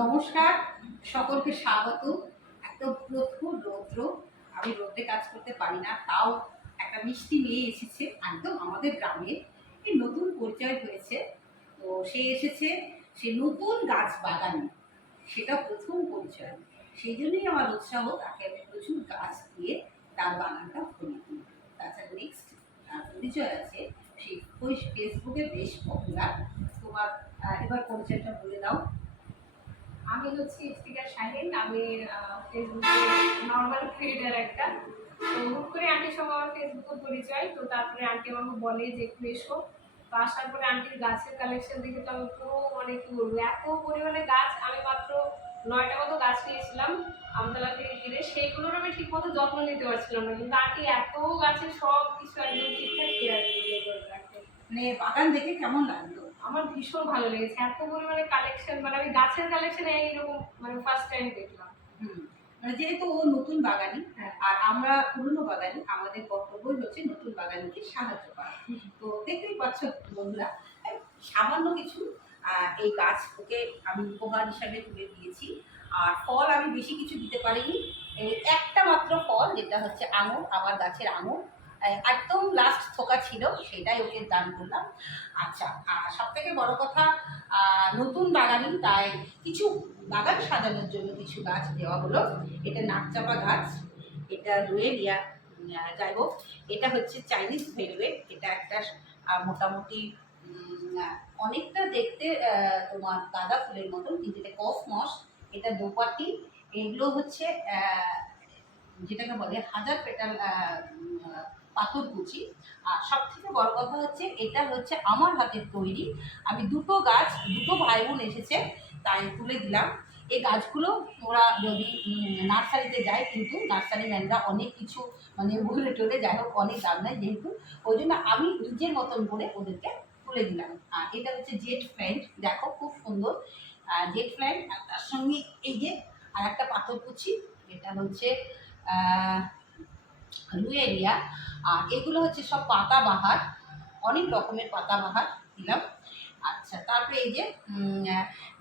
নমস্কার, সকলকে স্বাগত। একদম প্রথম রৌদ্র। আমি রোদে কাজ করতে পারি না, তাও একটা মিষ্টি মেয়ে এসেছে একদম আমাদের গ্রামে। এই নতুন পরিচয় হয়েছে, তো সে এসেছে, সে নতুন গাছ বাগানে, সেটা প্রথম পরিচয়। সেই জন্যই আমার উৎসাহ, তাকে আমি প্রচুর গাছ দিয়ে তার বাগানটা ভরিয়ে দিই। তাছাড়া নেক্সট পরিচয় আছে, সেই ফেসবুকে বেশ পপুলার। তোমার এবার পরিচয়টা বলে দাও। আমি হচ্ছি ইফতিকার শাহিন। আমি ফেসবুকে নর্মাল ক্রিয়েটার একটা। তো হুট করে আন্টির সঙ্গে আমার ফেসবুকে পরিচয়। তো তারপরে আন্টি আমাকে বলে যে একটু এসো। তো আসার পরে আন্টির গাছের কালেকশন দেখে তো আমি পুরো মানে কি বলবো, এত পরিমাণে গাছ। আমি মাত্র 9টা মতো গাছ নিয়েছিলাম আমতলা থেকে কিনে। সেইগুলোর আমি ঠিক মতো যত্ন নিতে পারছিলাম না, কিন্তু আন্টি এত গাছের সব কিছু একদম ঠিকঠাক কেয়ার করে রাখে। মানে বাগান দেখে কেমন লাগলো? আমার ভীষণ ভালো লেগেছে, এত পরিমাণে কালেকশন। মানে আমি গাছের কালেকশনে এইরকম মানে ফার্স্ট টাইম দেখলাম। হুম। মানে যেহেতু ও নতুন বাগানি, হ্যাঁ। আর আমরা পুরনো বাগানি, আমাদের কর্তব্যই হচ্ছে নতুন বাগানিকে সাহায্য করা। তো দেখতেই পাচ্ছ বন্ধুরা, এই সামান্য কিছু এই গাছ ওকে আমি উপহার হিসাবে তুলে দিয়েছি। আর ফল আমি বেশি কিছু দিতে পারিনি, এই একটা মাত্র ফল, যেটা হচ্ছে আঙুর, আমার গাছের আঙুর। একদম লাস্ট থোকা ছিল, সেটাই ওকে দান করলাম। আচ্ছা, সব থেকে বড় কথা, নতুন বাগানি, তাই কিছু বাগান সাজানোর জন্য কিছু গাছ দেওয়া হলো। এটা নাকচাপা গাছ, এটা রুয়েলিয়া, যাই হোক, এটা হচ্ছে চাইনিজ ভেলভেট। এটা একটা মোটামুটি অনেকটা দেখতে তোমার গাঁদা ফুলের মতন, কিন্তু এটা কসমস। এটা দোপাটি। এগুলো হচ্ছে যেটাকে বলে হাজার পেটাল পাথরকুচি। আর সব থেকে বড় কথা হচ্ছে, এটা হচ্ছে আমার হাতের তৈরি। আমি দুটো গাছ, দুটো ভাই বোন এসেছে, তাই তুলে দিলাম। এই গাছগুলো ওরা যদি নার্সারিতে যায়, কিন্তু নার্সারি ম্যানরা অনেক কিছু মানে বলে টলে, যাই হোক, অনেক দাম নেয় যেহেতু, ওই জন্য আমি নিজের মতন করে ওদেরকে তুলে দিলাম। আর এটা হচ্ছে জেট প্ল্যান্ট, দেখো খুব সুন্দর জেট প্ল্যান্ট। আর তার সঙ্গে এই যে আর একটা পাথরকুচি, এটা হচ্ছে লুয়েরিয়া। আর এগুলো হচ্ছে সব পাতাবাহার, অনেক রকমের পাতাবাহার দিলাম। আচ্ছা, তারপরে এই যে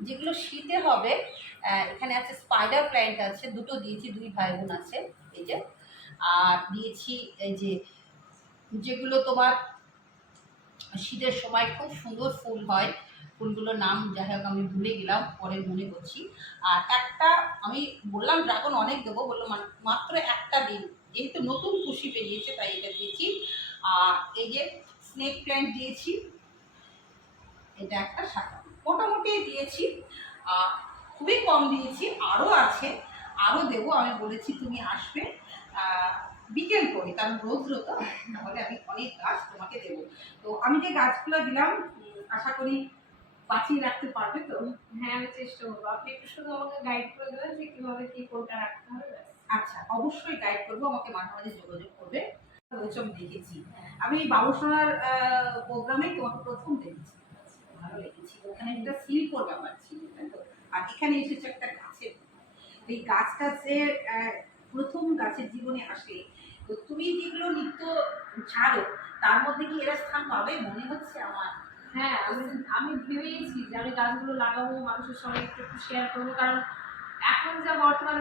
যেগুলো শীতে হবে, এখানে আছে স্পাইডার প্ল্যান্ট আছে, দুটো দিয়েছি, দুই ভাই বোন আছে এই যে। আর দিয়েছি এই যে যেগুলো তোমার শীতের সময় খুব সুন্দর ফুল হয়, ফুলগুলোর নাম যাই হোক আমি ভুলে গেলাম, পরে মনে করছি। আর একটা আমি বললাম ড্রাগন অনেক দেবো, বললো মাত্র একটা দিন, যেহেতু নতুন খুশি পেরিয়েছে তাই এটা দিয়েছি। আর এই যে স্নেক প্ল্যান্ট দিয়েছি, এটা একটা শাখা, মোটামুটি দিয়েছি। খুবই কম দিয়েছি, আরও আছে, আরও দেবো। আমি বলেছি তুমি আসবে বিকেল করে, কারণ রোদ্র তো, তাহলে আমি অনেক গাছ তোমাকে দেবো। তো আমি যে গাছগুলো দিলাম, আশা করি বাঁচিয়ে রাখতে পারবে তো? হ্যাঁ, আমি চেষ্টা করবো। আপনি একটু শুধু আমাকে গাইড করে দেবেন যে কিভাবে কি কোনটা রাখতে হবে। আচ্ছা, অবশ্যই গাইড করবো, আমাকে মাঝে মাঝে যোগাযোগ করবে। ওইসব দেখেছি আমি বাবুসোনার প্রোগ্রামে, তোমাকে প্রথম দেখেছি, ভালো লেগেছিল। ওখানে একটা শিল্পর ব্যাপার ছিল, তাই তো? আর এখানে এসেছে একটা গাছের, এই গাছটা যে প্রথম গাছের জীবনে আসে। তো তুমি যেগুলো নিত্য ছাড়ো, তার মধ্যে কি এরা স্থান পাবে মনে হচ্ছে আমার? হ্যাঁ, আমি ভেবেইছি যে আমি গাছগুলো লাগাবো, মানুষের সঙ্গে একটু একটু শেয়ার করবো। কারণ এখন যা বর্তমান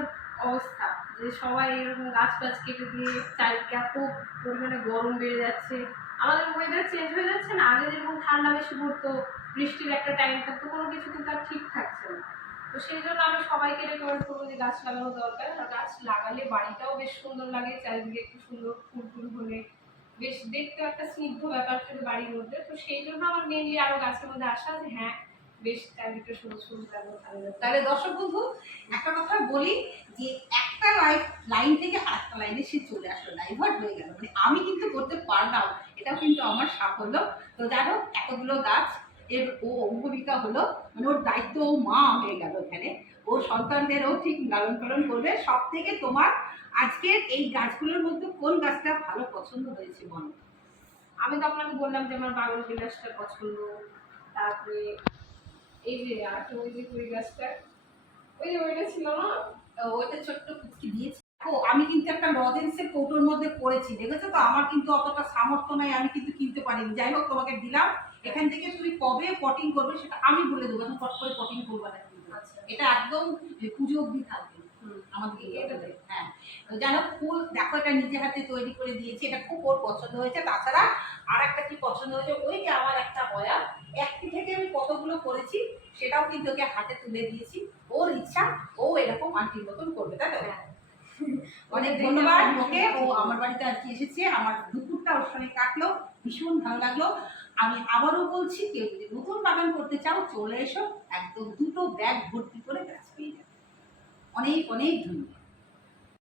অবস্থা, যে সবাই এরকম গাছ কেটে দিয়ে চারিদিকে এত পরিমাণে গরম বেড়ে যাচ্ছে, আমাদের ওয়েদার চেঞ্জ হয়ে যাচ্ছে না। আগে যেরকম ঠান্ডা বেশি পড়তো, বৃষ্টির একটা টাইম থাকতো, কোনো কিছু কিন্তু আর ঠিক থাকছে না। তো সেই জন্য আমি সবাইকে রেকমেন্ড করবো যে গাছ লাগানো দরকার। আর গাছ লাগালে বাড়িটাও বেশ সুন্দর লাগে, চারিদিকে একটু সুন্দর ফুল টুল হলে বেশ দেখতে একটা স্নিগ্ধ ব্যাপার থাকে বাড়ির মধ্যে। তো সেই জন্য আমার মেনলি আরো গাছের মধ্যে আসা, যে হ্যাঁ বেশ চারিদিকে সবুজ সবুজ লাগবে, ভালো লাগবে। তাহলে দর্শক বন্ধু, একটা কথা বলি, যে একটা লাইন থেকে আরেকটা লাইনে সে চলে আসলো, ডাইভার্ট হয়ে গেল, মানে আমি কিন্তু করতে পারলাম, এটাও কিন্তু আমার সাফল্য। তো যাই হোক, এতগুলো গাছ এর ও অঙ্গবিকা হলো, মানে ওর দায়িত্ব, ও মা হয়ে গেল এখানে। ও সন্তানদেরও ঠিক লালন পালন করবে। সব থেকে তোমার আজকের এই গাছগুলোর মধ্যে কোন গাছটা ভালো পছন্দ হয়েছে বলো? আমি তো আপনাকে বললাম যে আমার বাগান বিলাসটা পছন্দ। তারপরে এই যে আর ওই যে কুড়ি গাছটা, ওই যে ওইটা ছিল না, ওইটা ছোট্ট কুচকি দিয়েছি। ও, আমি কিন্তু একটা লজেন্সের কৌটোর মধ্যে পড়েছি, দেখেছো তো? আমার কিন্তু অতটা সামর্থ্য নাই, আমি কিন্তু কিনতে পারিনি। যাই হোক, তোমাকে দিলাম। এখান থেকে তুমি কবে পটিং করবে সেটা আমি বলে দেবো, এখন পট করে পটিং করবা না। আচ্ছা। এটা একদম পুজো অবধি থাকবে আমাদের এটাতে। হ্যাঁ, তো যেন ফুল দেখো এটা নিজে হাতে তৈরি করে দিয়েছি, এটা খুব ওর পছন্দ হয়েছে। তাছাড়া আর একটা কি পছন্দ হয়েছে, ওই যে আমার একটা বয়া একটি থেকে আমি কতগুলো করেছি সেটাও কিন্তু ওকে হাতে তুলে দিয়েছি। ওর ইচ্ছা ও এরকম আন্টির মতন করবে, তাই তো? হ্যাঁ। অনেক ধন্যবাদ ওকে, ও আমার বাড়িতে আজকে এসেছে, আমার দুপুরটা ওর সঙ্গে কাটলো, ভীষণ ভালো লাগলো। আমি আবারও বলছি, কেউ যদি নতুন বাগান করতে চাও চলে এসো, একদম 2টো ব্যাগ ভর্তি করে গাছ পেয়ে যাবে। অনেক অনেক ধন্যবাদ।